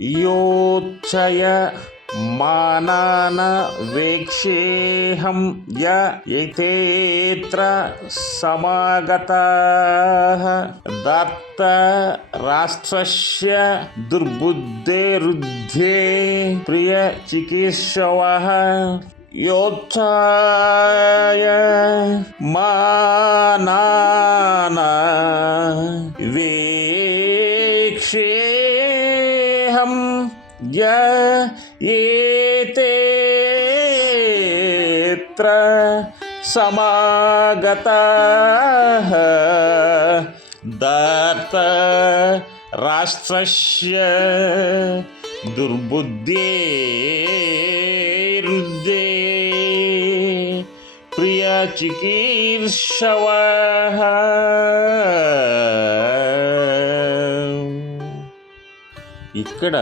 योच्चय मानान वेक्षेऽहं य एतेऽत्र समागताः दत्त राष्ट्रस्य दुर्बुद्धेरुद्धे प्रियचिकित्सवः योत्थाय मानान वेक्षेऽहं य एतेऽत्र समागताः दत्त राष्ट्रस्य दुर्बुद्धेरुद्धे। प्रियचिकीर्षवः ఇక్కడ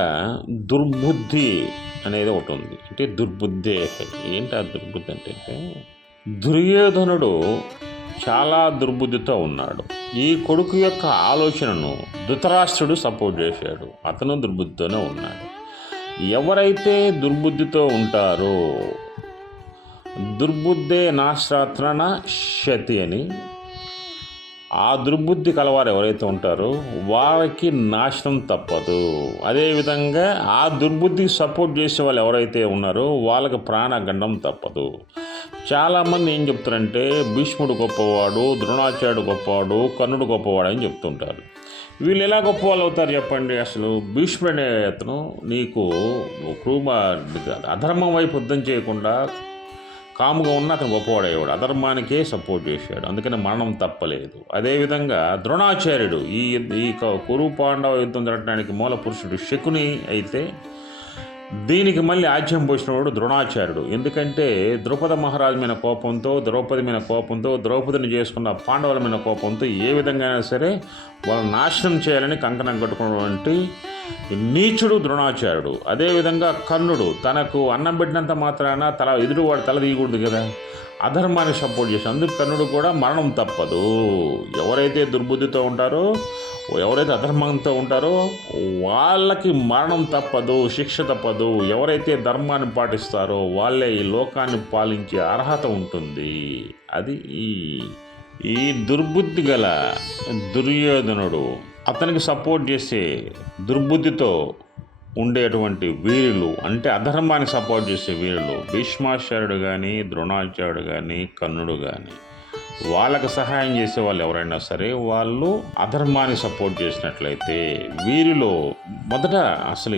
దుర్బుద్ధి అనేది ఒకటి ఉంది. అంటే దుర్బుద్ధి. ఏంటి ఆ దుర్బుద్ధి అంటే? దుర్యోధనుడు చాలా దుర్బుద్ధితో ఉన్నాడు. ఈ కొడుకు యొక్క ఆలోచనను ధృతరాష్ట్రుడు సపోర్ట్ చేశాడు. అతను దుర్బుద్ధితోనే ఉన్నాడు. ఎవరైతే దుర్బుద్ధితో ఉంటారో దుర్బుద్ధే నాశ్రాత్రణ శతి అని ఆ దుర్బుద్ధి కలవారు ఎవరైతే ఉంటారో వారికి నాశనం తప్పదు. అదేవిధంగా ఆ దుర్బుద్ధికి సపోర్ట్ చేసే వాళ్ళు ఎవరైతే ఉన్నారో వాళ్ళకి ప్రాణగండం తప్పదు. చాలామంది ఏం చెప్తారంటే భీష్ముడు గొప్పవాడు ద్రోణాచార్యుడు గొప్పవాడు కర్ణుడు గొప్పవాడు అని చెప్తుంటారు. వీళ్ళు ఎలా గొప్ప వాళ్ళు అవుతారు చెప్పండి అసలు? భీష్ముడు అనే అతను నీకు క్రూమ అధర్మం వైపు యుద్ధం చేయకుండా కాముగా ఉన్న అతను గొప్పవాడయ్యాడు. అధర్మానికే సపోర్ట్ చేశాడు. అందుకని మరణం తప్పలేదు. అదేవిధంగా ద్రోణాచార్యుడు ఈ ఈ క- కురు పాండవ యుద్ధం జరగడానికి మూల పురుషుడు శకుని అయితే దీనికి మళ్ళీ ఆజ్యం పోసినవాడు ద్రోణాచార్యుడు. ఎందుకంటే ద్రౌపద మహారాజు మీద కోపంతో ద్రౌపది మీద కోపంతో ద్రౌపదిని చేసుకున్న పాండవుల మీద కోపంతో ఏ విధంగా అయినా సరే వాళ్ళని నాశనం చేయాలని కంకణం కట్టుకున్నటువంటి నీచుడు ద్రోణాచార్యుడు అదేవిధంగా కర్ణుడు. తనకు అన్నం పెట్టినంత మాత్రాన తల ఎదురువాడు తల తీయకూడదు కదా. అధర్మాన్ని సపోర్ట్ చేసి అందుకు కర్ణుడు కూడా మరణం తప్పదు. ఎవరైతే దుర్బుద్ధితో ఉంటారో ఎవరైతే అధర్మంతో ఉంటారో వాళ్ళకి మరణం తప్పదు శిక్ష తప్పదు. ఎవరైతే ధర్మాన్ని పాటిస్తారో వాళ్ళే ఈ లోకాన్ని పాలించే అర్హత ఉంటుంది. అది ఈ ఈ దుర్బుద్ధి గల దుర్యోధనుడు. అతనికి సపోర్ట్ చేసే దుర్బుద్ధితో ఉండేటువంటి వీరులు అంటే అధర్మానికి సపోర్ట్ చేసే వీరులు భీష్మాచార్యుడు కానీ ద్రోణాచార్యుడు కానీ కర్ణుడు కానీ వాళ్ళకి సహాయం చేసే వాళ్ళు ఎవరైనా సరే వాళ్ళు అధర్మాన్ని సపోర్ట్ చేసినట్లయితే వీరిలో మొదట అసలు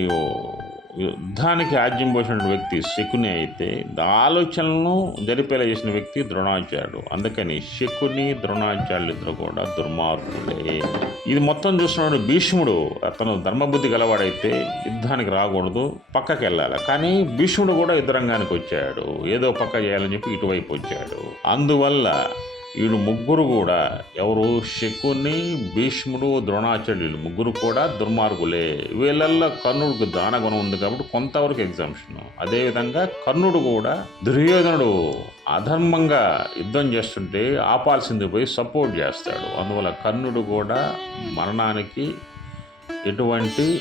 యుద్ధానికి ఆజ్యం పోసిన వ్యక్తి శకుని అయితే ఆలోచనలను జరిపేలా చేసిన వ్యక్తి ద్రోణాచార్యుడు. అందుకని శకుని ద్రోణాచార్యులు ఇద్దరు కూడా దుర్మార్గులే. ఇది మొత్తం చూస్తున్నాడు భీష్ముడు అతను ధర్మబుద్ధి గలవాడైతే యుద్ధానికి రాకూడదు పక్కకి వెళ్ళాలి కానీ భీష్ముడు కూడా యుద్ధరంగానికి వచ్చాడు. ఏదో పక్క చేయాలని చెప్పి ఇటువైపు వచ్చాడు. అందువల్ల వీళ్ళు ముగ్గురు కూడా ఎవరు? శకుని భీష్ముడు ద్రోణాచార్యులు. ముగ్గురు కూడా దుర్మార్గులే. వీళ్ళల్లో కర్ణుడికి దానగుణం ఉంది కాబట్టి కొంతవరకు ఎగ్జామ్షన్ అదేవిధంగా కర్ణుడు కూడా దుర్యోధనుడు అధర్మంగా యుద్ధం చేస్తుంటే ఆపాల్సింది పోయి సపోర్ట్ చేస్తాడు. అందువల్ల కర్ణుడు కూడా మరణానికి ఎటువంటి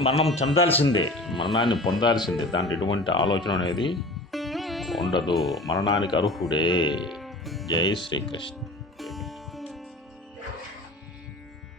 మరణం చెందాల్సిందే. మరణాన్ని పొందాల్సిందే. దాంట్లో ఎటువంటి ఆలోచన అనేది ఉండదు. మరణానికి అర్హుడే. జై శ్రీకృష్ణ.